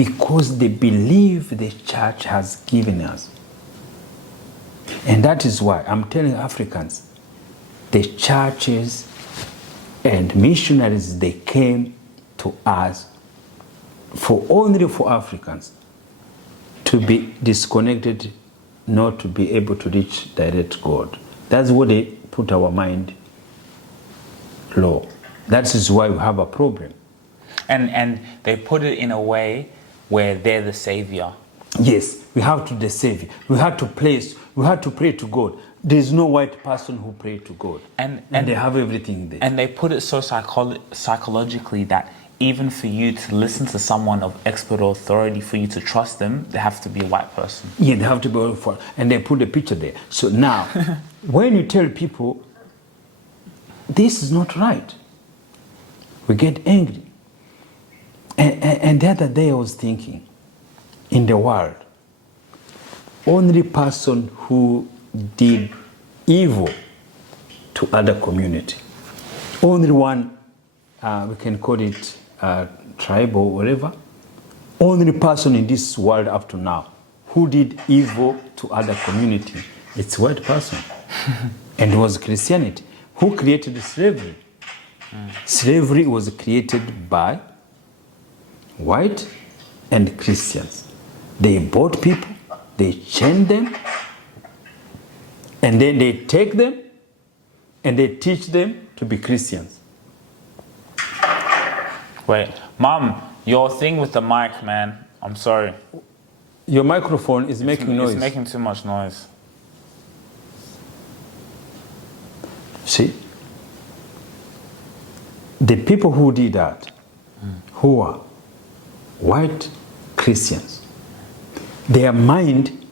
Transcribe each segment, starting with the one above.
because they believe the church has given us. And that is why I'm telling Africans, the churches and missionaries, they came to us only for Africans to be disconnected, not to be able to reach direct God. That's what they put our mind low. That is why we have a problem. And they put it in a way where they're the savior. Yes, we have to the savior. We have to pray to God. There is no white person who pray to God. And they have everything there. And they put it so psychologically that even for you to listen to someone of expert authority, for you to trust them, they have to be a white person. Yeah, they have to be white. And they put a picture there. So now, when you tell people, this is not right, we get angry. And the other day I was thinking, in the world, only person who did evil to other community, only one, we can call it tribal or whatever, only person in this world up to now who did evil to other community, it's white person. And it was Christianity. Who created slavery? Slavery was created by white and Christians. They bought people, they chained them, and then they take them and they teach them to be Christians. Wait, Mom, your thing with the mic, man, I'm sorry. Your microphone is making noise. It's making too much noise. See? The people who did that, who are white Christians, their mind,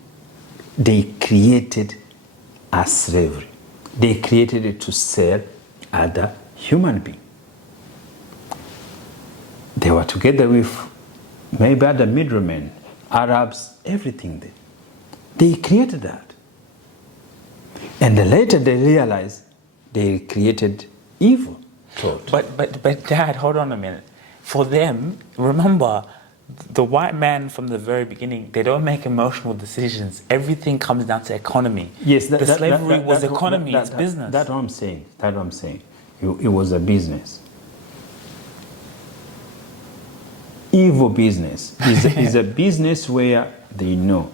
they created as slavery. They created it to sell other human beings. They were together with maybe other middlemen, Arabs, everything there. They created that. And later they realized they created evil thought. But Dad, hold on a minute. For them, remember, the white man from the very beginning, they don't make emotional decisions. Everything comes down to economy. Yes, the slavery was economy, it's business. That's what I'm saying. That's what I'm saying. It was a business. Evil business is a business where they know.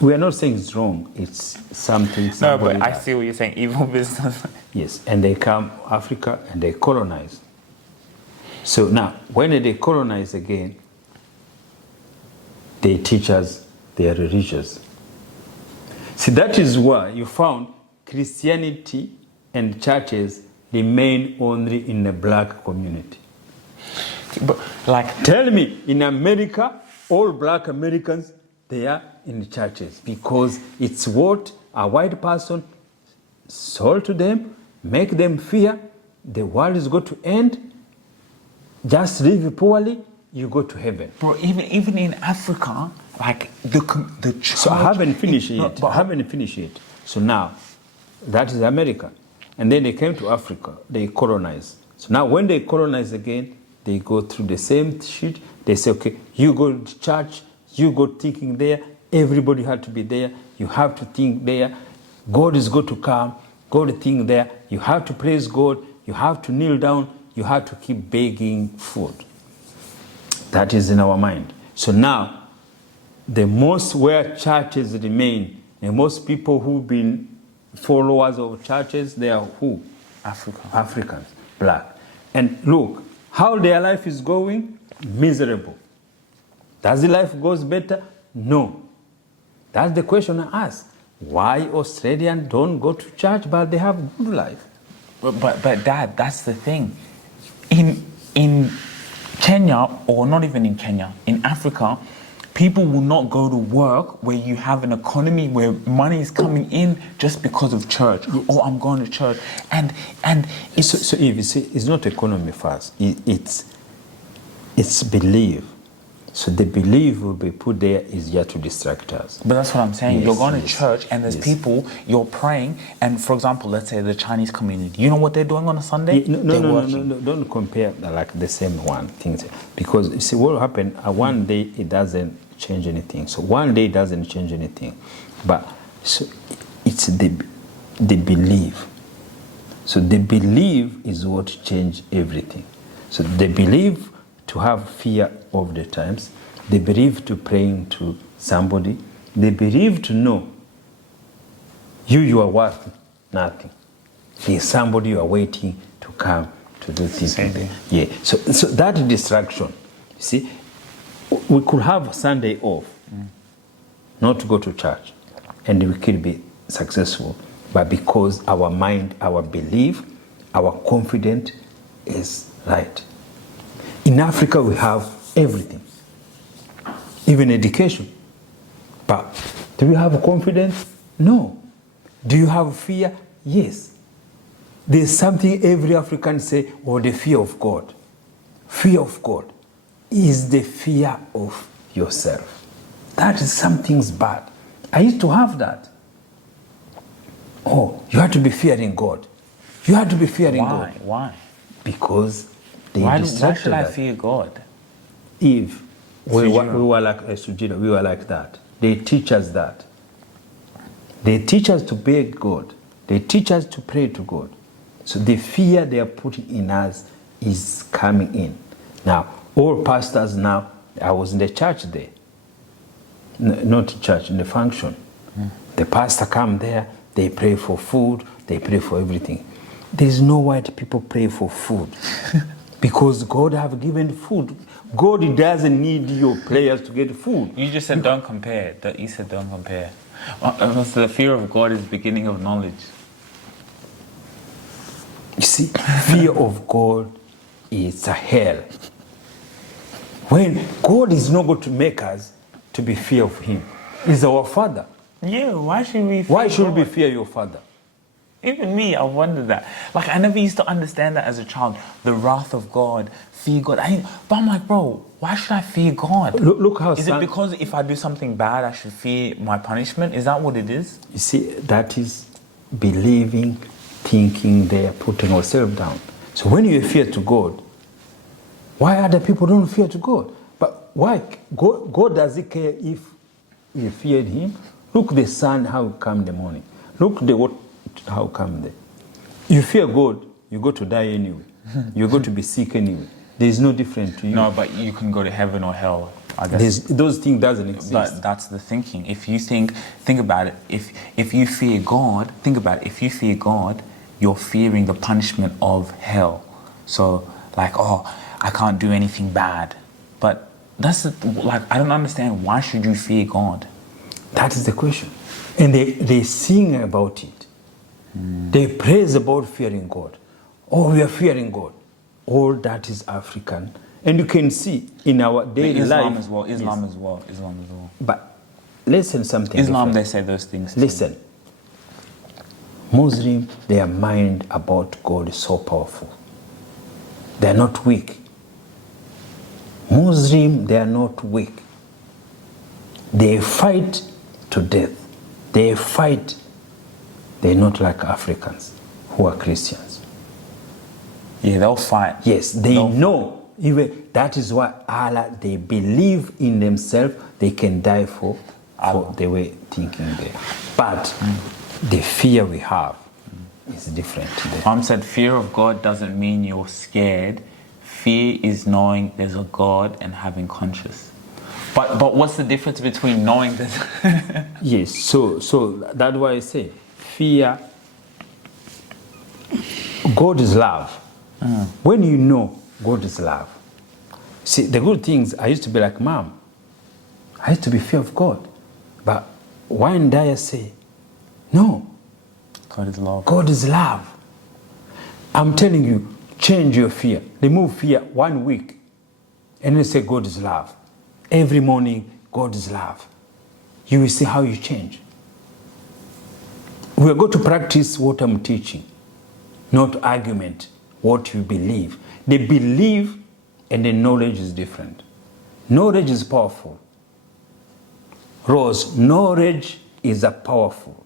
We are not saying it's wrong. It's something. No, but I see what you're saying. Evil business. Yes, and they come Africa and they colonize. So now, when they colonize again, they teach us their religions. See, that is why you found Christianity and churches remain only in the black community. But, like, tell me, in America, all black Americans, they are in the churches because it's what a white person sold to them, make them fear the world is going to end. Just live poorly, you go to heaven. Bro, even in Africa, like the church. So I haven't finished yet. I haven't finished yet. So now, that is America. And then they came to Africa. They colonized. So now when they colonize again, they go through the same shit. They say, okay, you go to church, you go thinking there. Everybody had to be there. You have to think there. God is going to come. God think there. You have to praise God. You have to kneel down. You have to keep begging food. That is in our mind. So now, the most where churches remain, the most people who've been followers of churches, they are who? Africans, black. And look, how their life is going? Miserable. Does the life goes better? No. That's the question I ask. Why Australians don't go to church but they have good life? But Dad, that's the thing. In Kenya, or not even in Kenya, in Africa, people will not go to work where you have an economy where money is coming in just because of church. Yes. Oh, I'm going to church. And it's... So if you see, it's not economy first. It's belief. So the belief will be put there is just to distract us. But that's what I'm saying. Yes, You're going to yes, church and there's yes. people, you're praying, and for example, let's say the Chinese community. You know what they're doing on a Sunday? Yeah, no, don't compare like the same one things, because you see what will happen. One day it doesn't change anything. So one day it doesn't change anything, but so it's the belief. So the belief is what change everything. So they believe to have fear of the times. They believe to praying to somebody. They believe to know you are worth nothing. There's somebody you are waiting to come to do things. Yeah. So that distraction, you see, we could have Sunday off, not to go to church, and we could be successful. But because our mind, our belief, our confidence is right. In Africa, we have everything, even education. But do you have confidence? No. Do you have fear? Yes. There's something every African say, or the fear of God. Fear of God is the fear of yourself. That is something's bad. I used to have that. Oh, you have to be fearing God. You have to be fearing God. Why? Because they Why distracted should I us. fear God? If we Sugira. were like Sugira, we were like that. They teach us that. They teach us to beg God. They teach us to pray to God. So the fear they are putting in us is coming in. Now, all pastors now, I was in the church there. Not church, in the function. The pastor come there, they pray for food, they pray for everything. There's no white people pray for food. Because God have given food. God doesn't need your prayers to get food. You just said don't compare. You said don't compare. The fear of God is the beginning of knowledge. You see, fear of God is a hell. When God is not going to make us to be fear of Him, He's our Father. Yeah, why should we fear Why should God? we fear your Father? Even me, I wondered that. Like, I never used to understand that as a child. The wrath of God, fear God. But I'm like, bro, why should I fear God? Look how Is it because if I do something bad, I should fear my punishment? Is that what it is? You see, that is believing, thinking they are putting ourselves down. So when you fear to God, why other people don't fear to God? But why? God doesn't care if you feared Him. Look the sun, how it come in the morning. Look the what, how come there. You fear God, you go to die anyway. You go to be sick anyway. There is no difference to you. No, but you can go to heaven or hell, I guess. Those things doesn't exist. But that's the thinking. If you think about it, if you fear God, think about it. If you fear God, you're fearing the punishment of hell. So, like, oh, I can't do anything bad. But that's like, I don't understand. Why should you fear God? That is the question. And they sing about it. They praise about fearing God. Oh, we are fearing God. All that is African. And you can see in our daily Islam life. as well. Islam Yes. as well. Islam as well. But listen something Islam, different. they say those things too. Listen. Muslim, their mind about God is so powerful. They are not weak. Muslim, they are not weak. They fight to death. They fight. They're not like Africans who are Christians. Yeah, they'll fight. Yes, they know. Even that is why Allah, they believe in themselves. They can die for the way thinking there. But the fear we have is different. Mom said fear of God doesn't mean you're scared. Fear is knowing there's a God and having conscience. But what's the difference between knowing that? Yes, so that's why I say fear. God is love. When you know God is love. See, the good things, I used to be like Mom. I used to be fear of God. But why Ndzieye say, no, God is love. God is love. I'm telling you, change your fear. Remove fear 1 week. And then say God is love. Every morning, God is love. You will see how you change. We are going to practice what I'm teaching, not argument, what you believe. The belief and the knowledge is different. Knowledge is powerful. Rose, knowledge is a powerful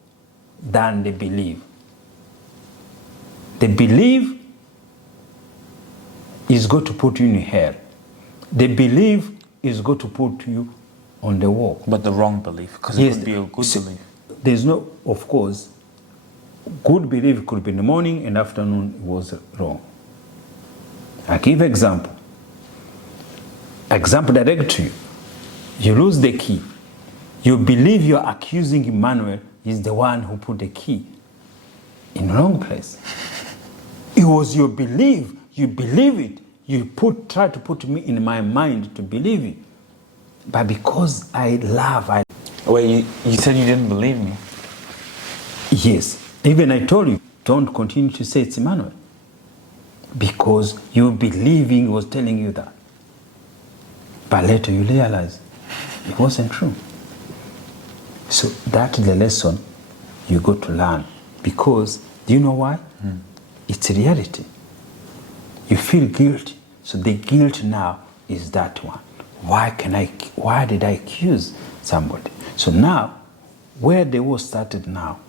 than the belief. The belief is going to put you in hell. The belief is going to put you on the wall. But the wrong belief, because it could be a good belief. There's no, of course, good belief could be in the morning and afternoon it was wrong. I give example. Example direct to you. You lose the key. You believe you're accusing Emmanuel is the one who put the key in the wrong place. It was your belief. You believe it. You try to put me in my mind to believe it. But because I love, Wait, you said you didn't believe me? Yes. Even I told you, don't continue to say it's Emmanuel. Because you believing was telling you that. But later you realize it wasn't true. So that is the lesson you got to learn. Because, do you know why? It's reality. You feel guilty. So the guilt now is that one. Why did I accuse somebody? So now, where the war started now,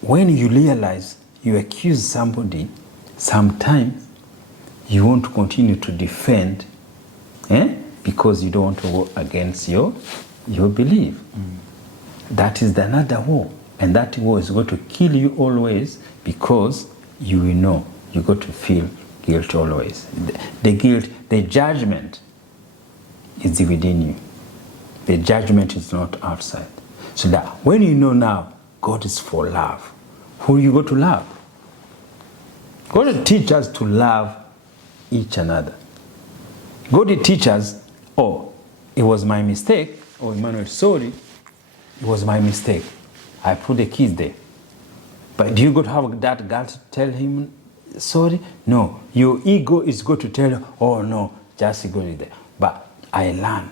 when you realize you accuse somebody, sometimes you want to continue to defend, because you don't want to go against your belief. That is another war. And that war is going to kill you always, because you will know you got to feel guilt always. The guilt, the judgment is within you. The judgment is not outside. So that when you know now God is for love, who you go to love? God will teach us to love each another. God will teach us, oh, it was my mistake. Oh, Emmanuel, sorry, it was my mistake. I put the keys there. But do you go to have that guy to tell him sorry? No. Your ego is going to tell you, oh no, just go there. But I learn.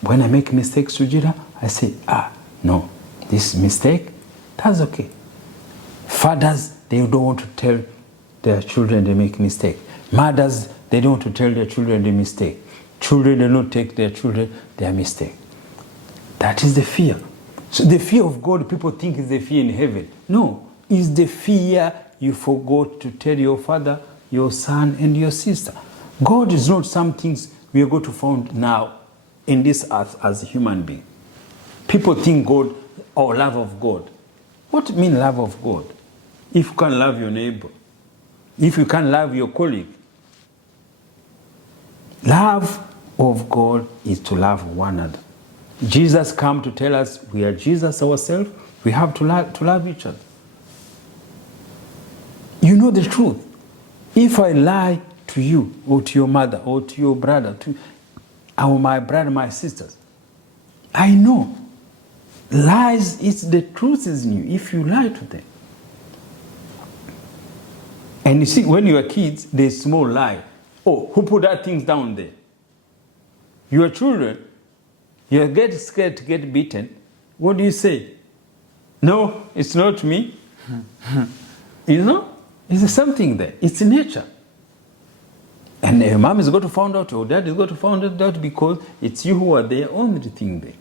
When I make mistakes, Sugira, I say, no, this mistake, that's okay. Fathers, they don't want to tell their children they make mistake. Mothers, they don't want to tell their children they mistake. Children, they don't take their children their mistake. That is the fear. So the fear of God, people think is the fear in heaven. No, it's the fear you forgot to tell your father, your son, and your sister. God is not some things we are going to find now in this earth as a human being. People think God, or love of God. What mean love of God? If you can love your neighbor, if you can love your colleague. Love of God is to love one another. Jesus come to tell us we are Jesus ourselves. We have to love each other. You know the truth. If I lie to you or to your mother or to your brother, or my brother, my sisters, I know lies, it's the truth is in you if you lie to them. And you see, when you are kids, there's small lie. Oh, who put that things down there? Your children, you get scared to get beaten. What do you say? No, it's not me. You know, it's something there. It's nature. And your mom is going to find out, or dad is going to find out because it's you who are the only thing there.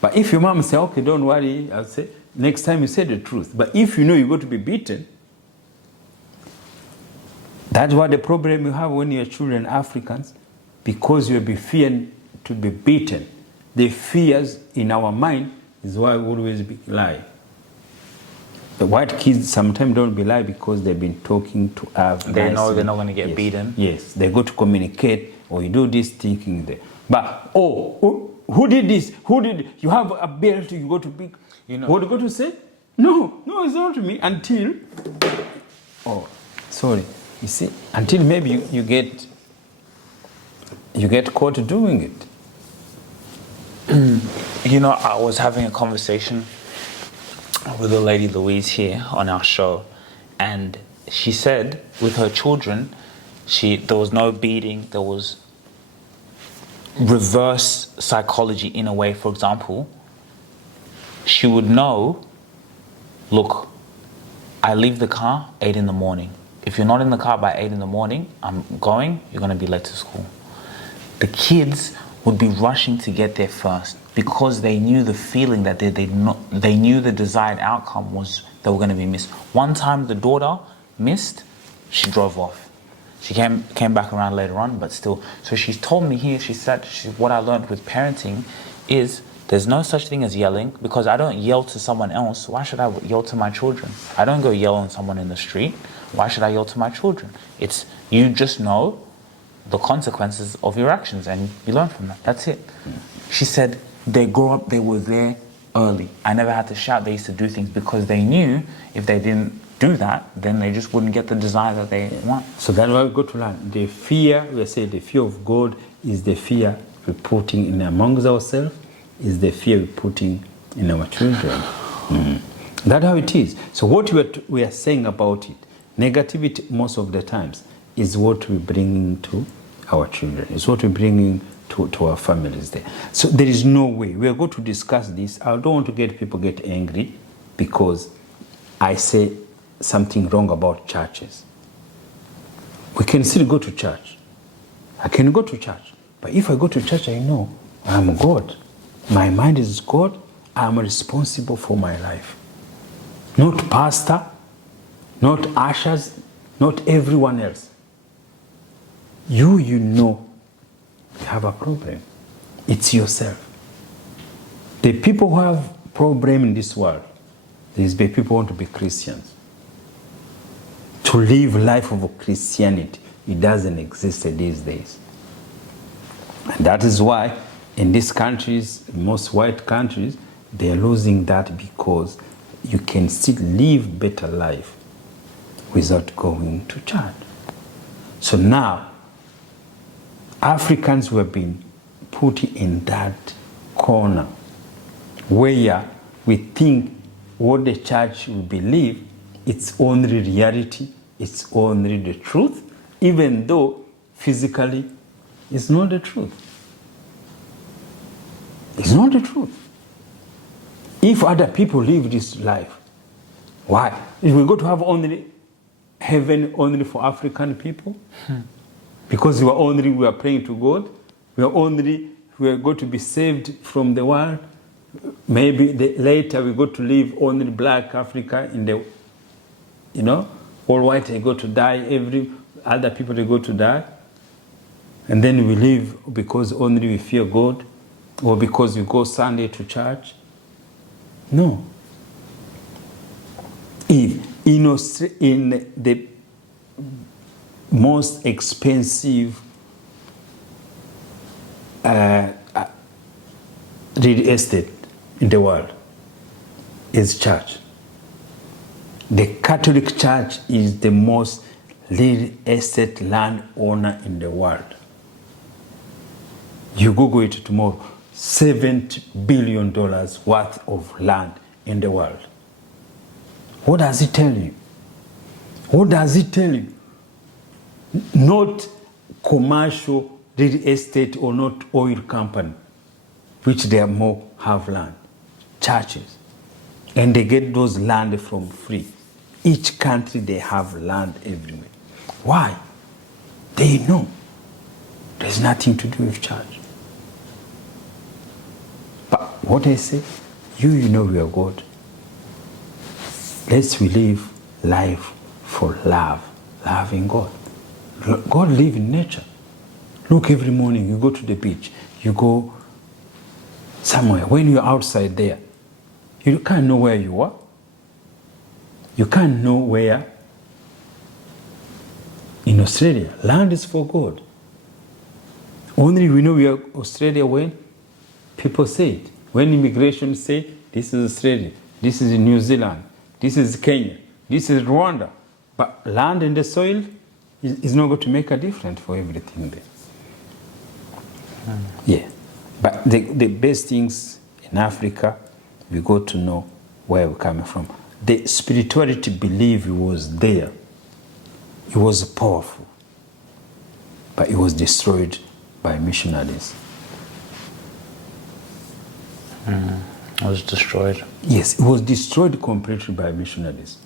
But if your mom say, okay, don't worry, I'll say, next time you say the truth. But if you know you're going to be beaten, that's what the problem you have when your children are Africans, because you'll be fearing to be beaten. The fears in our mind is why we always lie. The white kids sometimes don't be lie because they've been talking to us. They know they're not going to get beaten. Yes, they go to communicate, or you do this thinking there. But, who did this? Who did? You have a belt, you go to pick. You know. What are you going to say? No, it's not me. Until, sorry. You see, until maybe you get caught doing it. You know, I was having a conversation with a lady, Louise, here on our show, and she said with her children, there was no beating, there was reverse psychology in a way. For example, she would know, look, I leave the car 8 in the morning. If you're not in the car by 8 in the morning, I'm going, you're going to be late to school. The kids would be rushing to get there first because they knew the feeling that they knew the desired outcome was they were going to be missed. One time the daughter missed, she drove off. She came back around later on, but still. So she's told me here, she said, what I learned with parenting is there's no such thing as yelling, because I don't yell to someone else. Why should I yell to my children? I don't go yell on someone in the street. Why should I yell to my children? It's, you just know the consequences of your actions and you learn from that. That's it. She said they grew up, they were there early. I never had to shout. They used to do things because they knew if they didn't do that, then they just wouldn't get the desire that they want. So that's why we go to learn. The fear, we say the fear of God is the fear we're putting in amongst ourselves, is the fear we're putting in our children. That's how it is. So what we are saying about it, negativity most of the times is what we bring to our children. It's what we bring to our families there. So there is no way. We are going to discuss this. I don't want to get people get angry because I say something wrong about churches. We can still go to church. I can go to church. But if I go to church, I know I'm God. My mind is God. I'm responsible for my life. Not pastor, not ushers, not everyone else. You know you have a problem. It's yourself. The people who have problem in this world, these people who want to be Christians. To live life of Christianity, it doesn't exist these days. And that is why in these countries, most white countries, they're losing that because you can still live better life without going to church. So now, Africans who have been put in that corner where we think what the church will believe, it's only reality, it's only the truth, even though physically it's not the truth. It's not the truth. If other people live this life, why? If we go to have only heaven only for African people? Because we are praying to God, we are going to be saved from the world. Maybe later we go to live only black Africa in the, all white they go to die, every other people they go to die. And then we live because only we fear God, or because we go Sunday to church. No. If in the most expensive real estate in the world is church. The Catholic Church is the most real estate land owner in the world. You Google it tomorrow, $70 billion worth of land in the world. What does it tell you? What does it tell you? Not commercial real estate or not oil company, which they more have land. Churches. And they get those land from free. Each country they have land everywhere. Why? They know there's nothing to do with church. But what I say, you know we are God. Let's we live life for love, loving God. God live in nature. Look, every morning you go to the beach, you go somewhere. When you're outside there, you can't know where you are. You can't know where. In Australia, land is for God. Only we know we are Australia when people say it. When immigration say, this is Australia, this is New Zealand, this is Kenya, this is Rwanda. But land and the soil is not going to make a difference for everything there. Yeah. But the best things in Africa, we got to know where we're coming from. The spirituality belief was there. It was powerful. But it was destroyed by missionaries. It was destroyed. Yes, it was destroyed completely by missionaries.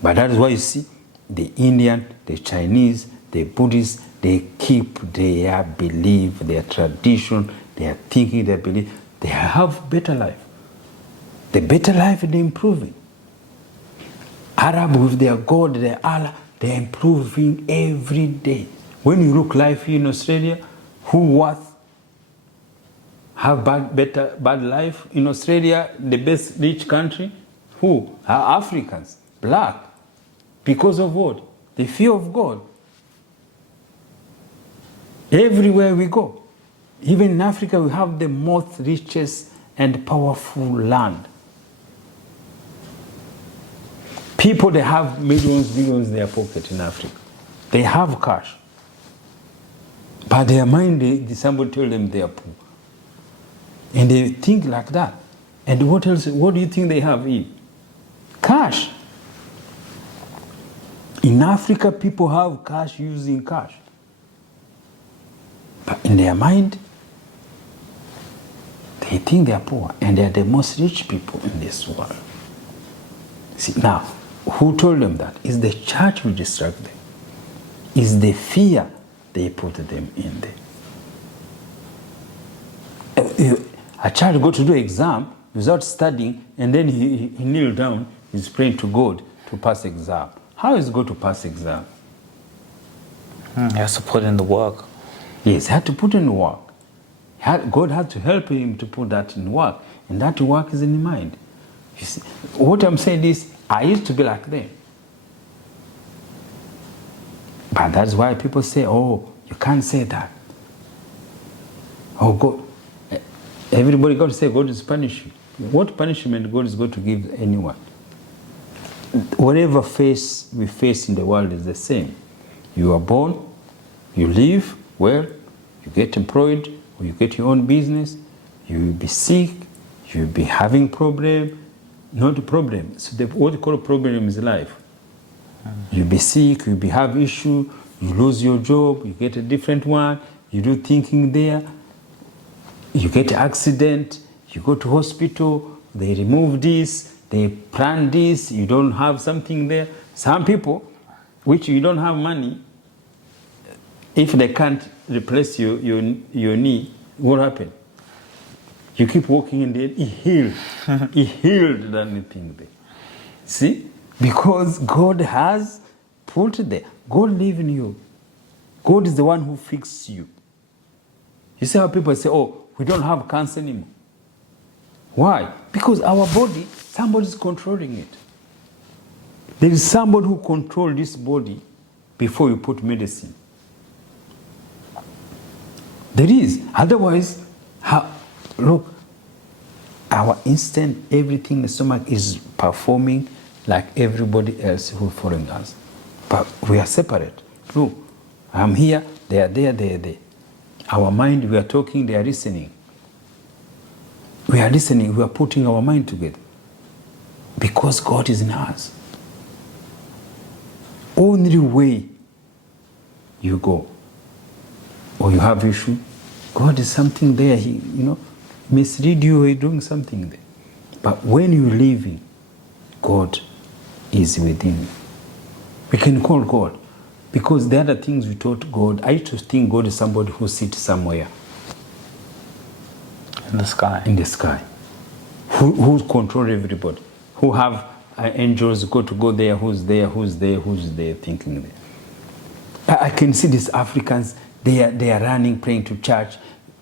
But that is why you see the Indian, the Chinese, the Buddhists, they keep their belief, their tradition, they are thinking, they believe, they have better life. The better life, they're improving. Arab with their God, their Allah, they're improving every day. When you look life in Australia, who was have bad life in Australia, the best rich country? Who? Are Africans, black. Because of what? The fear of God. Everywhere we go. Even in Africa, we have the most richest and powerful land. People, they have millions in their pocket in Africa. They have cash. But their mind, somebody tell them they are poor. And they think like that. And what else? What do you think they have? Cash. In Africa, people have cash using cash. But in their mind, they think they are poor. And they are the most rich people in this world. See, now, who told them that? It's the church who distract them. It's the fear they put them in there. A child go to do exam without studying, and then he kneel down, he's praying to God to pass exam. How is God to pass exam? He has to put in the work. Yes, he had to put in work. God had to help him to put that in work, and that work is in the mind. You see, what I'm saying is, I used to be like them. But that's why people say, oh, you can't say that. Oh, God. Everybody got to say God is punishing. What punishment God is going to give anyone? Whatever face we face in the world is the same. You are born, you live well, you get employed, or you get your own business, you will be sick, you will be having problem, not a problem. So what you call a problem is life. You'll be sick, you'll be have issue, you lose your job, you get a different one, you do thinking there, you get accident, you go to hospital, they remove this, they plan this, you don't have something there. Some people, which you don't have money, if they can't replace your knee, what happened? You keep walking in there, he healed. He healed anything there. See? Because God has put it there. God lives in you. God is the one who fixes you. You see how people say, oh, we don't have cancer anymore. Why? Because our body, somebody is controlling it. There is somebody who controls this body before you put medicine. There is. Otherwise, look, our instinct, everything in the stomach is performing like everybody else who is following us. But we are separate. Look, I'm here, they are there, they are there. Our mind, we are talking, they are listening. We are listening, we are putting our mind together. Because God is in us. Only way you go, or you have issue, God is something there, He, mislead you, He doing something there. But when you live in, God is within you. We can call God. Because the other things we taught God, I used to think God is somebody who sits somewhere. In the sky. In the sky. Who control everybody. Who have angels go there, who's there, thinking there. I can see these Africans, they are running, praying to church,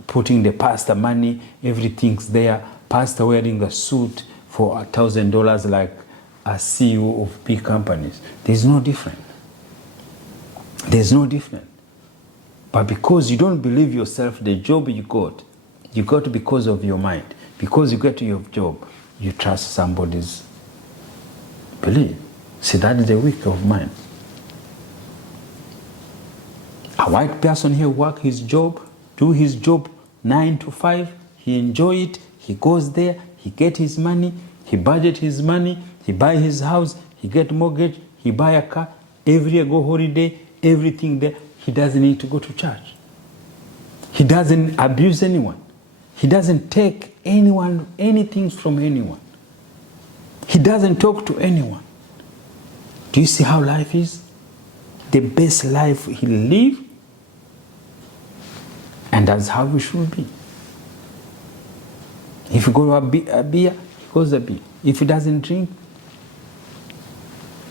putting the pastor money, everything's there. Pastor wearing a suit for $1,000 like a CEO of big companies. There's no difference. There's no difference. But because you don't believe yourself, the job you got because of your mind. Because you get your job, you trust somebody's belief. See, that is the weak of mind. A white person here work his job, do his job 9 to 5, he enjoy it, he goes there, he get his money, he budget his money, he buy his house, he get mortgage, he buy a car, every year go holiday, everything there. He doesn't need to go to church. He doesn't abuse anyone. He doesn't take anything from anyone. He doesn't talk to anyone. Do you see how life is? The best life he live, and that's how we should be. If you go to a beer, he goes to a beer. If he doesn't drink,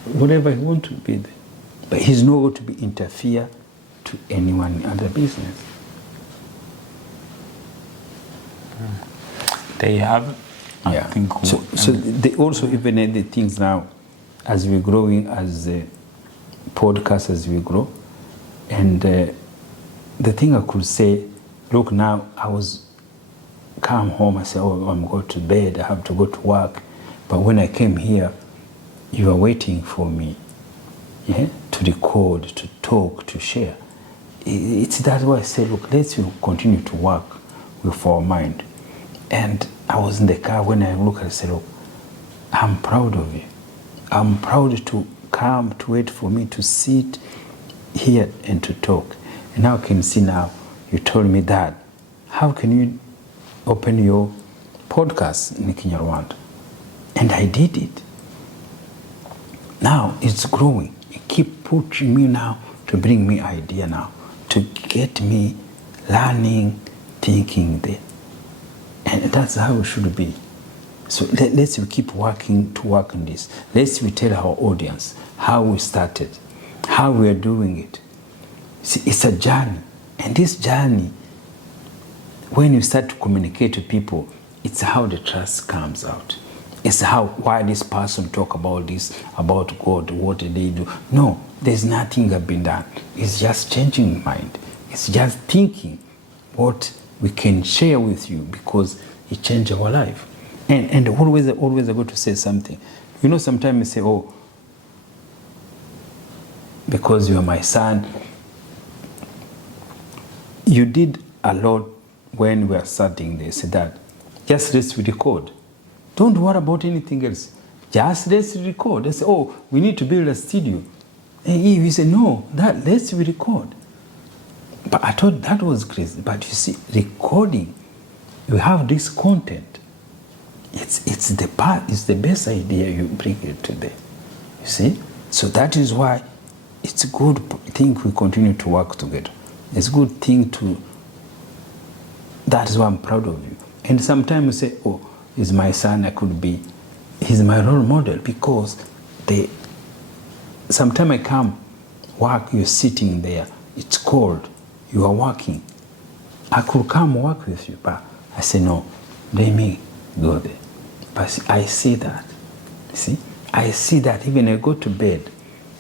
whatever he wants to be there. But he's not going to be interfere to anyone other business. There you have it. I think so they also even add the things now as we're growing as a podcast, as we grow. And the thing I could say, look, now I was come home, I say, oh, I'm going to bed, I have to go to work. But when I came here, you were waiting for me, to record, to talk, to share. It's that why I say, look, let's continue to work with our mind. And I was in the car when I look, I say, look, I'm proud of you. I'm proud to come, to wait for me to sit here and to talk. And now I can see now, you told me that, how can you open your podcast in Kinyarwanda? And I did it. Now it's growing. You keep pushing me now to bring me idea now, to get me learning, thinking there. And that's how it should be. So let's keep working to work on this. Let's tell our audience how we started, how we are doing it. See, it's a journey. And this journey, when you start to communicate to people, it's how the trust comes out. It's why this person talk about this, about God, what did they do. No, there's nothing that been done. It's just changing mind. It's just thinking what we can share with you because it changed our life. And always I go to say something. You know, sometimes you say, oh, because you are my son, you did a lot when we are starting this, that just let's record. Don't worry about anything else. Just let's record. They say, oh, we need to build a studio. And we say, no, let's record. But I thought that was crazy. But you see, recording, you have this content. It's the best idea you bring it today. You see? So that is why it's a good thing we continue to work together. It's a good thing that is why I'm proud of you. And sometimes you say, oh, he's my son, he's my role model, because sometimes I come, work, you're sitting there, it's cold, you are working. I could come work with you, but I say, no, let me go there. But I see that, see? I see that even I go to bed,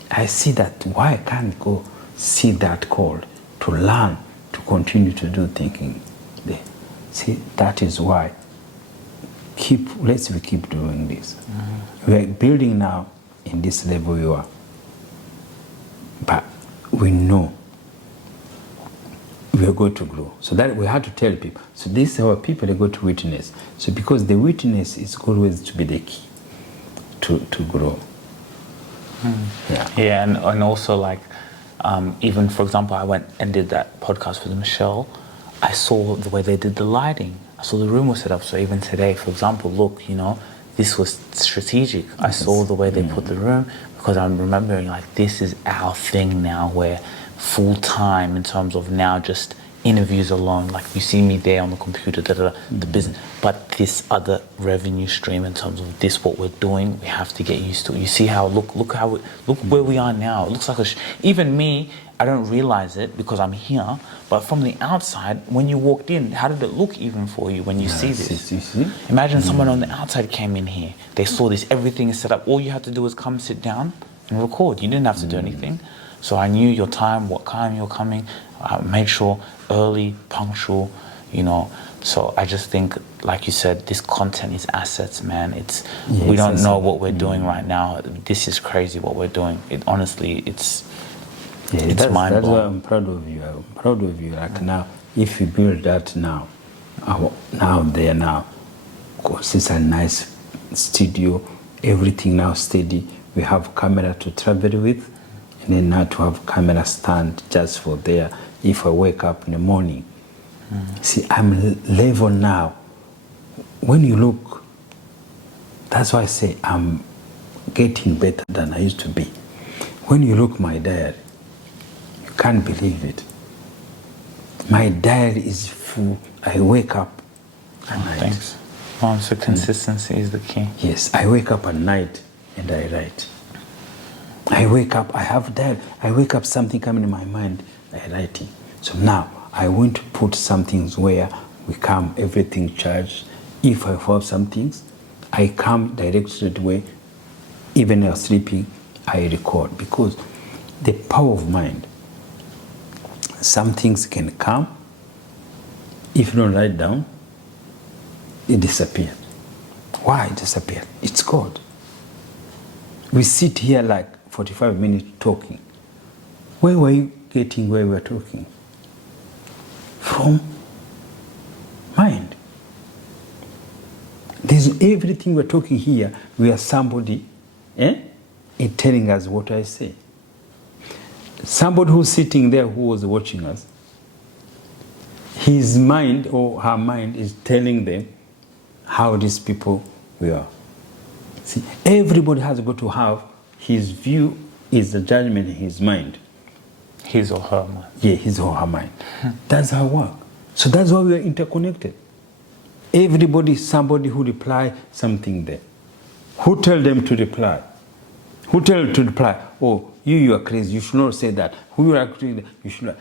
I see that why I can't go see that call to learn, to continue to do thinking there. See, that is why let's keep doing this. Mm-hmm. We are building now in this level you are. But we know we are going to grow. So that we have to tell people. So these are our people they go to witness. So because the witness is always to be the key to grow. Yeah, and also like even for example, I went and did that podcast with Michelle. I saw the way they did the lighting. I saw the room was set up. So even today, for example, look, this was strategic. Yes. I saw the way they put the room, because I'm remembering like this is our thing now. We're full time in terms of now just interviews alone. Like you see me there on the computer, the business. But this other revenue stream in terms of this, what we're doing, we have to get used to. You see how look where we are now. It looks like even me. I don't realize it because I'm here, but from the outside, when you walked in, how did it look even for you when you see this? Imagine someone on the outside came in here, they saw this, everything is set up, all you had to do was come sit down and record. You didn't have to do anything. So I knew your time, what time you're coming, I made sure early, punctual, So I just think, like you said, this content is assets, man. We don't know what we're doing right now. This is crazy what we're doing. Honestly, it's mind-blowing. That's why I'm proud of you. I'm proud of you. Like now, if you build that now, because it's a nice studio, everything now steady. We have camera to travel with, and then now to have camera stand just for there. If I wake up in the morning, see, I'm level now. When you look, that's why I say I'm getting better than I used to be. When you look my diary, you can't believe it. My diary is full. I wake up at night. Thanks. So consistency is the key. Yes, I wake up at night and I write. I wake up, I have that. I wake up, something coming in my mind, I write it. So now I want to put some things where we come, everything charged. If I have some things, I come direct straight away. Even while sleeping, I record, because the power of mind. Some things can come. If you don't write down, it disappears. Why it disappears? It's God. We sit here like 45 minutes talking. Where were you getting where we were talking? From mind. There's everything we're talking here, we are somebody it telling us what I say. Somebody who's sitting there who was watching us, his mind or her mind is telling them how these people we are. See, everybody has got to have his view, is the judgment in his mind. His or her mind. Yeah, his or her mind. That's how it works. So that's why we are interconnected. Everybody, somebody who reply something there. Who tell them to reply? Who tell them to reply? Oh, you are crazy. You should not say that. Who you are crazy? You should not.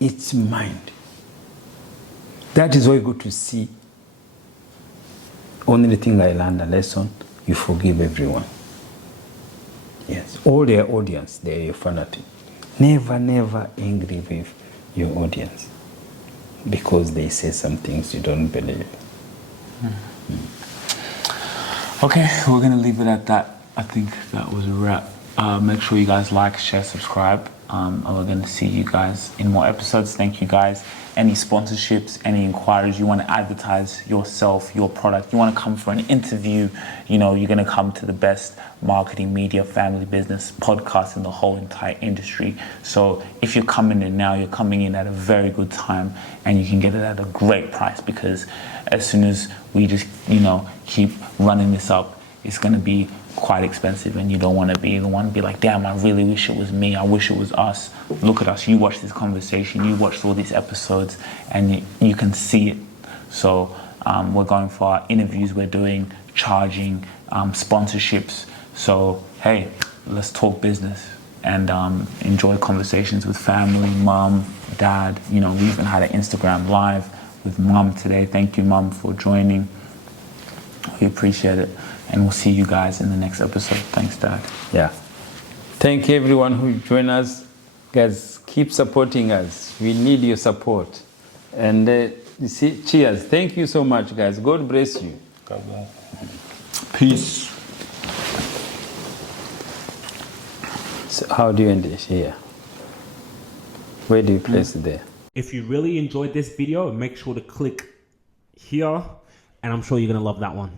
It's mind. That is why you go to see. Only thing I learned a lesson, you forgive everyone. Yes, all their audience, they are your fanatic. Never, never angry with your audience because they say some things you don't believe. Okay, we're gonna leave it at that. I think that was a wrap. Make sure you guys like, share, subscribe. And we're gonna see you guys in more episodes. Thank you guys. Any sponsorships, any inquiries, you want to advertise yourself, your product, you want to come for an interview, you know, you're going to come to the best marketing, media, family business podcast in the whole entire industry. So if you're coming in now, you're coming in at a very good time, and you can get it at a great price, because as soon as we just, you know, keep running this up, it's going to be quite expensive, and you don't want to be the one to be like, damn, I really wish it was me, I wish it was us. Look at us, you watched this conversation, you watched all these episodes, and you can see it. So we're going for our interviews, we're doing charging, sponsorships. So hey, let's talk business and enjoy conversations with family, mom, dad. You know, we even had an Instagram live with mom today. Thank you, mom, for joining. We appreciate it. And we'll see you guys in the next episode. Thanks, Dad. Yeah. Thank you, everyone who joined us. Guys, keep supporting us. We need your support. And you see, cheers. Thank you so much, guys. God bless you. God bless. Peace. So how do you end it here? Where do you place it there? If you really enjoyed this video, make sure to click here, and I'm sure you're going to love that one.